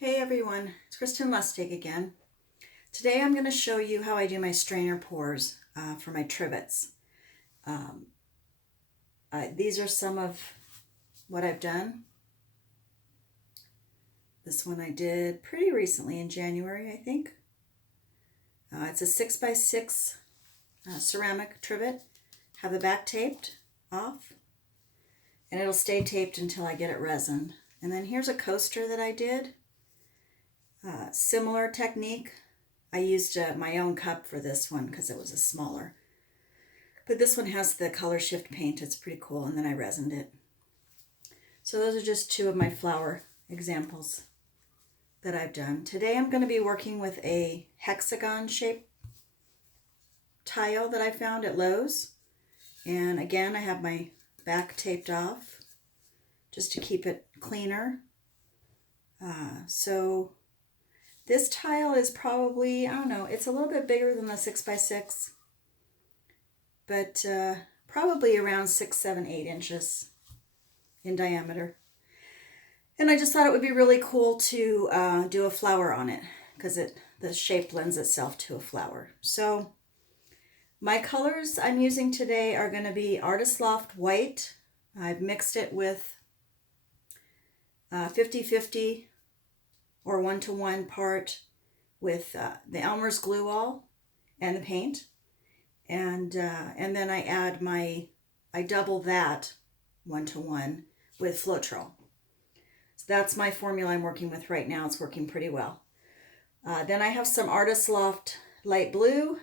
Hey everyone, it's Kristen Lustig again. Today I'm going to show you how I do my strainer pours for my trivets. These are some of what I've done. This one I did pretty recently in January, I think. It's a 6x6 ceramic trivet. Have the back taped off, and it'll stay taped until I get it resin. And then here's a coaster that I did. Similar technique. I used my own cup for this one because it was a smaller. But this one has the color shift paint. It's pretty cool. And then I resined it. So those are just two of my flower examples that I've done. Today I'm going to be working with a hexagon shaped tile that I found at Lowe's. And again, I have my back taped off just to keep it cleaner. So this tile is probably, I don't know, it's a little bit bigger than the 6x6, but probably around 6, 7, 8 inches in diameter. And I just thought it would be really cool to do a flower on it because the shape lends itself to a flower. So my colors I'm using today are going to be Artist Loft White. I've mixed it with 50-50 or 1-to-1 part with the Elmer's glue all and the paint, and then I double that 1-to-1 with floetrol. So that's my formula I'm working with right now. It's working pretty well. Then I have some Artist Loft Light Blue.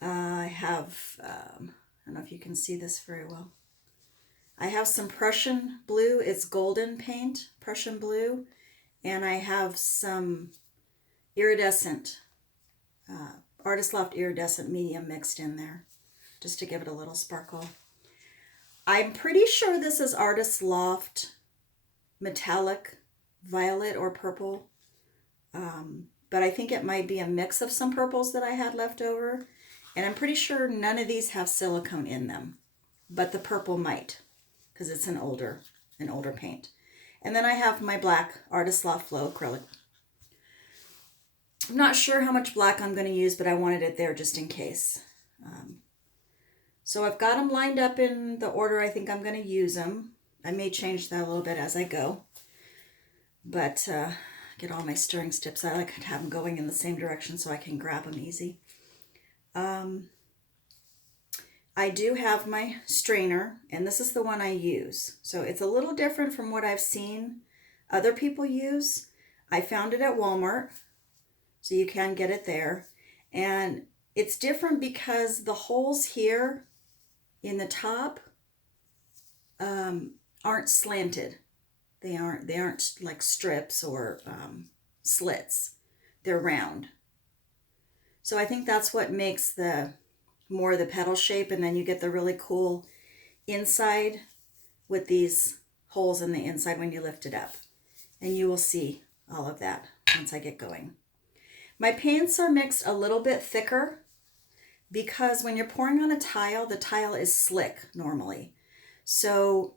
I have I don't know if you can see this very well. I have some Prussian blue. It's golden paint, Prussian blue. And I have some iridescent, Artist Loft iridescent medium mixed in there, just to give it a little sparkle. I'm pretty sure this is Artist Loft metallic violet or purple, but I think it might be a mix of some purples that I had left over. And I'm pretty sure none of these have silicone in them, but the purple might, because it's an older paint. And then I have my black Artist Loft Flow acrylic. I'm not sure how much black I'm going to use, but I wanted it there just in case. So I've got them lined up in the order I think I'm going to use them. I may change that a little bit as I go. But get all my stirring steps. I like to have them going in the same direction so I can grab them easy. I do have my strainer, and this is the one I use. So it's a little different from what I've seen other people use. I found it at Walmart, so you can get it there. And it's different because the holes here in the top aren't slanted. They aren't like strips or slits. They're round. So I think that's what makes more of the petal shape, and then you get the really cool inside with these holes in the inside when you lift it up. And you will see all of that once I get going. My paints are mixed a little bit thicker because when you're pouring on a tile, the tile is slick normally. So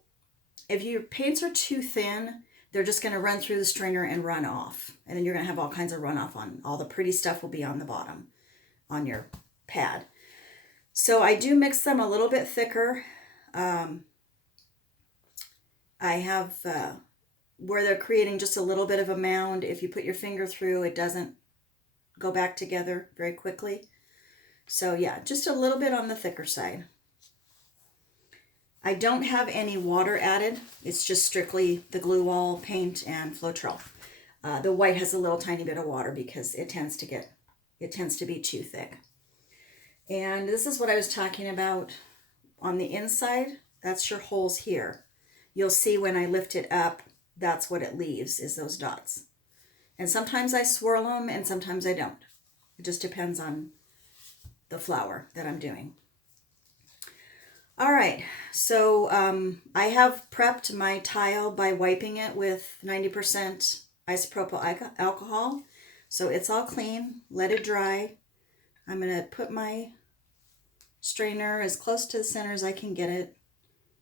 if your paints are too thin, they're just going to run through the strainer and run off. And then you're going to have all kinds of runoff on. All the pretty stuff will be on the bottom on your pad. So I do mix them a little bit thicker. I have where they're creating just a little bit of a mound. If you put your finger through, it doesn't go back together very quickly. So yeah, just a little bit on the thicker side. I don't have any water added. It's just strictly the glue wall, paint, and floetrol. The white has a little tiny bit of water because it tends to be too thick. And this is what I was talking about on the inside. That's your holes here. You'll see when I lift it up, that's what it leaves, is those dots. And sometimes I swirl them and sometimes I don't. It just depends on the flower that I'm doing. All right, so I have prepped my tile by wiping it with 90% isopropyl alcohol. So it's all clean, let it dry. I'm going to put my strainer as close to the center as I can get it.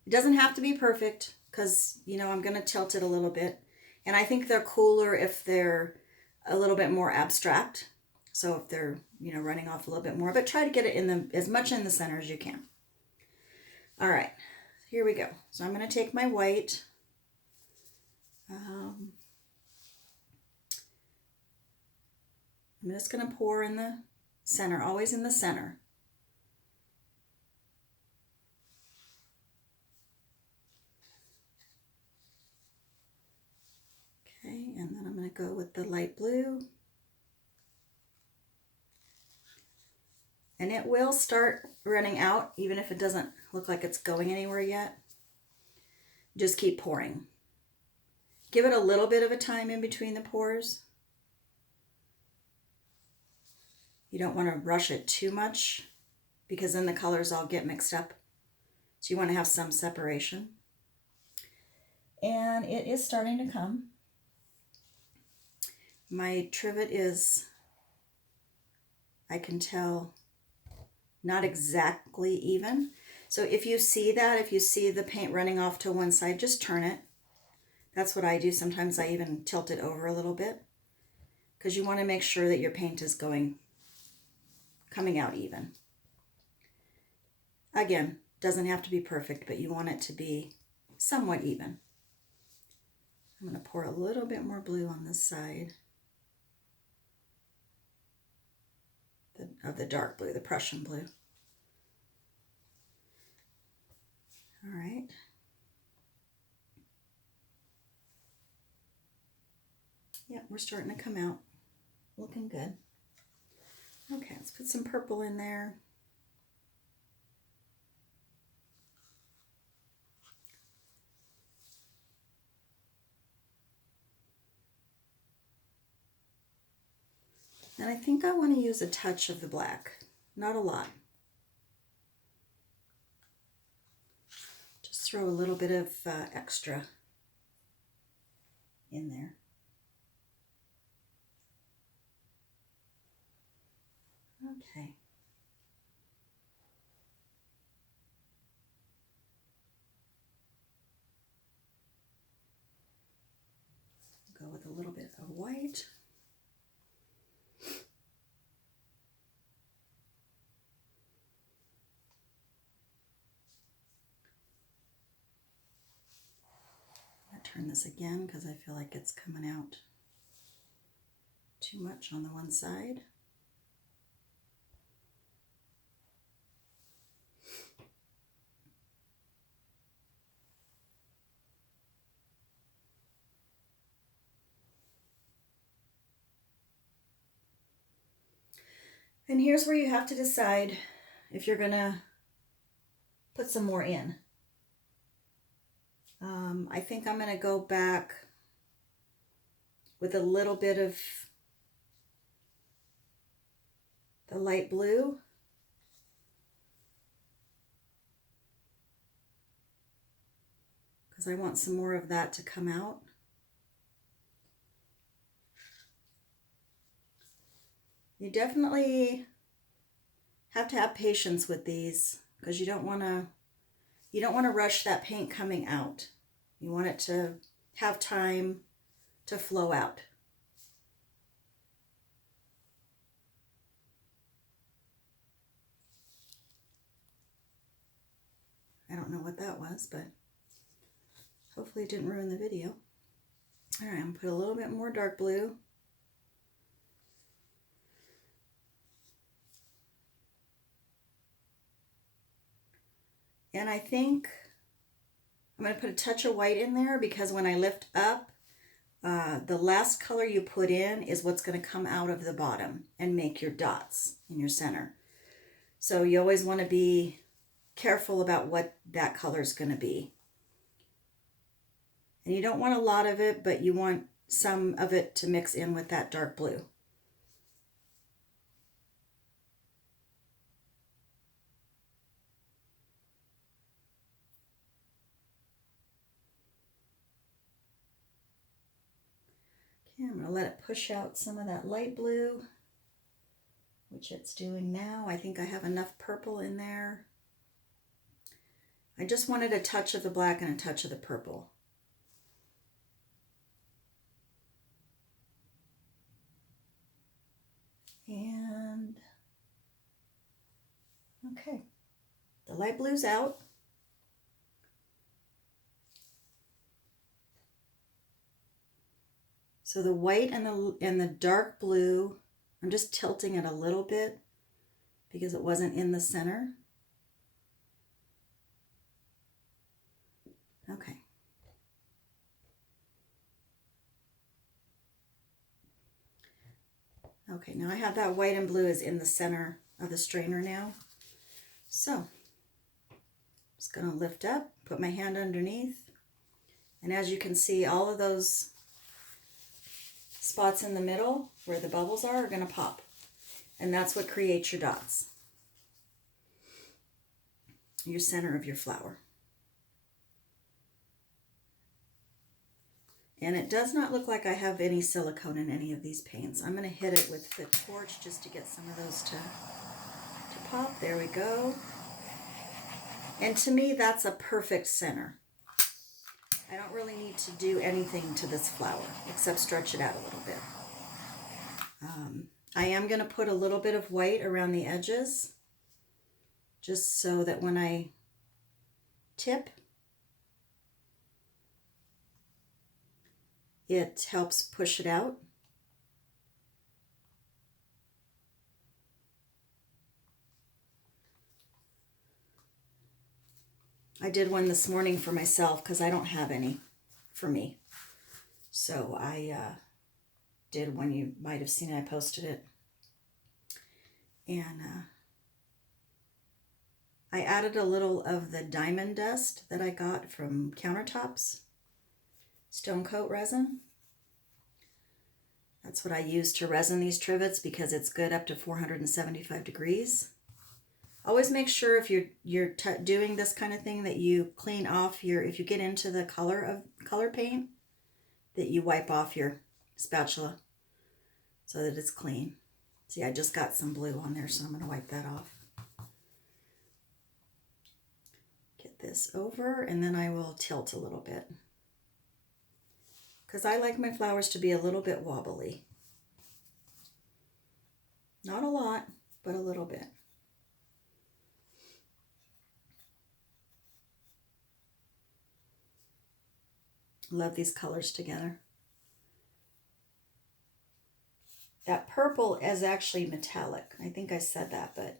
It doesn't have to be perfect because, you know, I'm going to tilt it a little bit. And I think they're cooler if they're a little bit more abstract. So if they're, running off a little bit more, but try to get it in as much in the center as you can. All right, here we go. So I'm going to take my white. I'm just going to pour in the center, always in the center. Okay, and then I'm going to go with the light blue. And it will start running out, even if it doesn't look like it's going anywhere yet. Just keep pouring. Give it a little bit of a time in between the pours. You don't want to rush it too much because then the colors all get mixed up. So you want to have some separation. And it is starting to come. My trivet is, I can tell, not exactly even. So if you see that, if you see the paint running off to one side, just turn it. That's what I do. Sometimes I even tilt it over a little bit because you want to make sure that your paint is coming out even. Again, doesn't have to be perfect, but you want it to be somewhat even. I'm going to pour a little bit more blue on this side of the dark blue, the Prussian blue. All right. Yeah, we're starting to come out. Looking good. Okay, let's put some purple in there. And I think I want to use a touch of the black, not a lot. Just throw a little bit of extra in there. Okay. Go with a little bit of white. Turn this again because I feel like it's coming out too much on the one side. And here's where you have to decide if you're gonna put some more in. I think I'm gonna go back with a little bit of the light blue. Because I want some more of that to come out. You definitely have to have patience with these because you don't want to rush that paint coming out. You want it to have time to flow out. I don't know what that was, but hopefully it didn't ruin the video. All right, I'm gonna put a little bit more dark blue. And I think I'm going to put a touch of white in there because when I lift up, the last color you put in is what's going to come out of the bottom and make your dots in your center. So you always want to be careful about what that color is going to be. And you don't want a lot of it, but you want some of it to mix in with that dark blue. Okay, I'm going to let it push out some of that light blue, which it's doing now. I think I have enough purple in there. I just wanted a touch of the black and a touch of the purple. And okay, the light blue's out. So the white and the dark blue, I'm just tilting it a little bit because it wasn't in the center. Okay. Okay, now I have that white and blue is in the center of the strainer now. So I'm just going to lift up, put my hand underneath, and as you can see, all of those spots in the middle where the bubbles are going to pop. And that's what creates your dots, your center of your flower. And it does not look like I have any silicone in any of these paints. I'm going to hit it with the torch just to get some of those to pop. There we go. And to me, that's a perfect center. I don't really need to do anything to this flower except stretch it out a little bit. I am going to put a little bit of white around the edges just so that when I tip, it helps push it out. I did one this morning for myself because I don't have any for me. So I did one, you might have seen it, I posted it. And I added a little of the diamond dust that I got from Countertops, stone coat resin. That's what I use to resin these trivets because it's good up to 475 degrees. Always make sure if you're doing this kind of thing that you clean off if you get into the color paint, that you wipe off your spatula so that it's clean. See, I just got some blue on there, so I'm going to wipe that off. Get this over, and then I will tilt a little bit, because I like my flowers to be a little bit wobbly. Not a lot, but a little bit. Love these colors together. That purple is actually metallic. I think I said that, but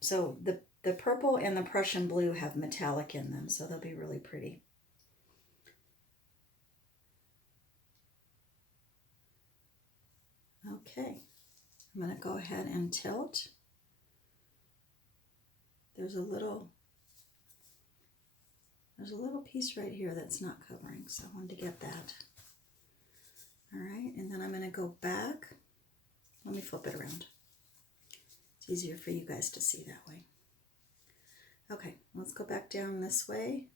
so the purple and the Prussian blue have metallic in them, so they'll be really pretty. Okay, I'm going to go ahead and tilt. There's a little piece right here that's not covering, so I wanted to get that. All right, and then I'm going to go back. Let me flip it around. It's easier for you guys to see that way. Okay, let's go back down this way.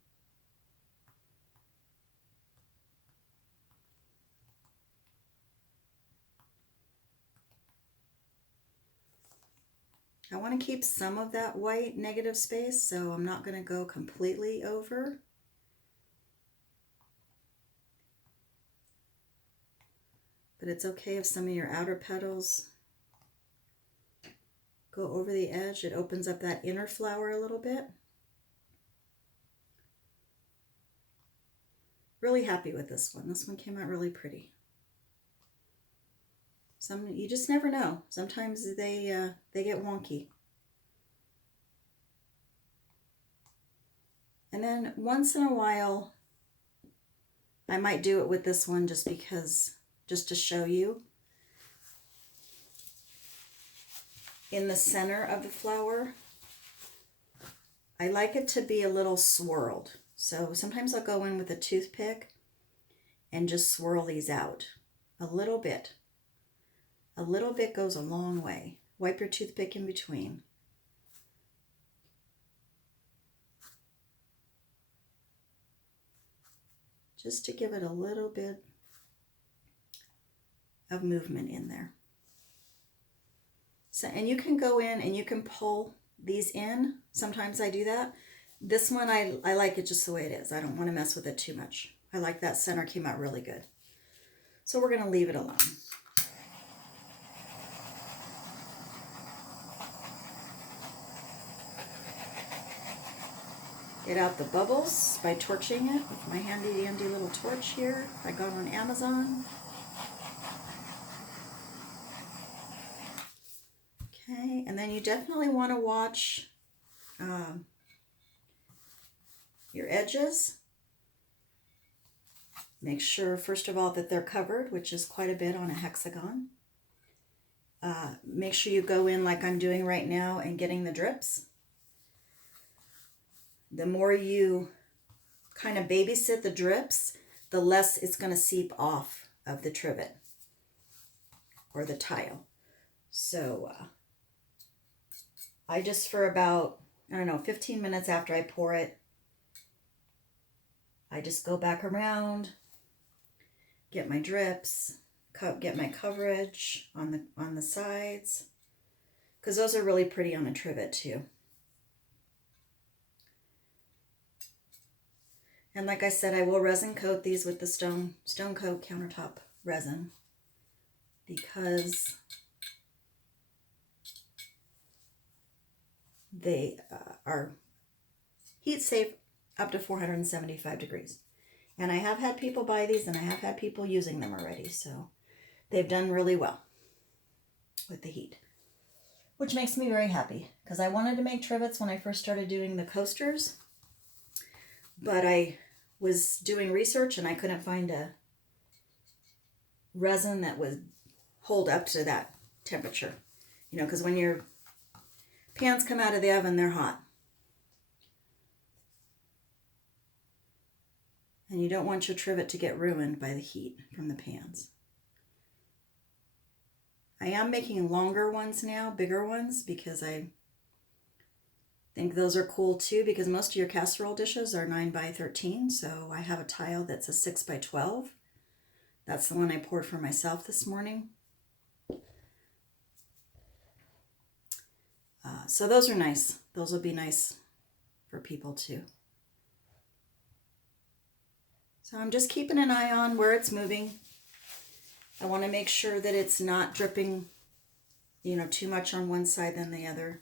I want to keep some of that white negative space, so I'm not going to go completely over. But it's okay if some of your outer petals go over the edge. It opens up that inner flower a little bit. Really happy with this one. This one came out really pretty. You just never know. Sometimes they get wonky. And then once in a while, I might do it with this one just to show you. In the center of the flower, I like it to be a little swirled. So sometimes I'll go in with a toothpick and just swirl these out a little bit. A little bit goes a long way. Wipe your toothpick in between. Just to give it a little bit of movement in there. So, and you can go in and you can pull these in. Sometimes I do that. This one, I like it just the way it is. I don't want to mess with it too much. I like that center came out really good. So we're going to leave it alone. Get out the bubbles by torching it with my handy dandy little torch here I got on Amazon. Okay, and then you definitely want to watch your edges. Make sure, first of all, that they're covered, which is quite a bit on a hexagon. Make sure you go in like I'm doing right now and getting the drips. The more you kind of babysit the drips, the less it's going to seep off of the trivet or the tile. So I just, for about, I don't know, 15 minutes after I pour it, I just go back around, get my drips, get my coverage on the sides, because those are really pretty on a trivet too. And like I said, I will resin coat these with the stone coat countertop resin, because they are heat safe up to 475 degrees. And I have had people buy these, and I have had people using them already, so they've done really well with the heat, which makes me very happy, because I wanted to make trivets when I first started doing the coasters, but I was doing research and I couldn't find a resin that would hold up to that temperature. You know, because when your pans come out of the oven, they're hot. And you don't want your trivet to get ruined by the heat from the pans. I am making longer ones now, bigger ones, because I think those are cool too, because most of your casserole dishes are 9 by 13, so I have a tile that's a 6 by 12. That's the one I poured for myself this morning. So those are nice. Those will be nice for people too. So I'm just keeping an eye on where it's moving. I want to make sure that it's not dripping, you know, too much on one side than the other.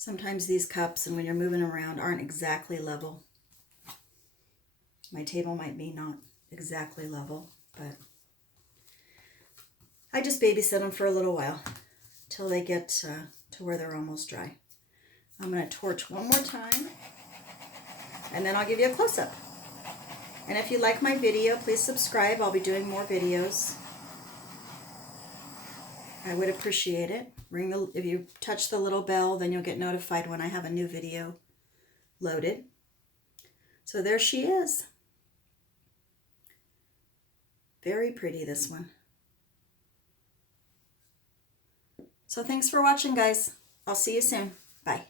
Sometimes these cups, and when you're moving around, aren't exactly level. My table might be not exactly level, but I just babysit them for a little while till they get to where they're almost dry. I'm going to torch one more time, and then I'll give you a close-up. And if you like my video, please subscribe. I'll be doing more videos. I would appreciate it. If you touch the little bell, then you'll get notified when I have a new video loaded. So there she is. Very pretty, this one. So thanks for watching, guys. I'll see you soon. Bye.